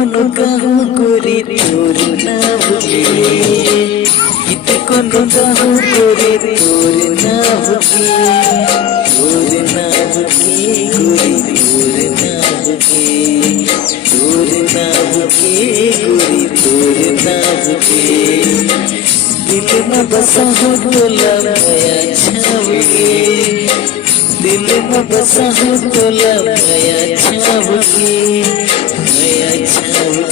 কোনো কাহু করে তোর নাম গীতে কোনো কাহু করে তোর নাম তোর নাম করে তোর নাম তোর নাম করে তোর নাম दिल में बसा हो तोला माया छावगे दिल में बसा हो तोला माया छावगे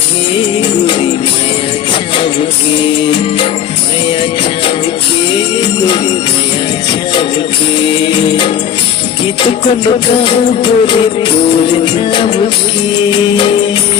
गोरी माया छावगे गोरी माया छावगे गीत को गाओ गोरी तोर नाम की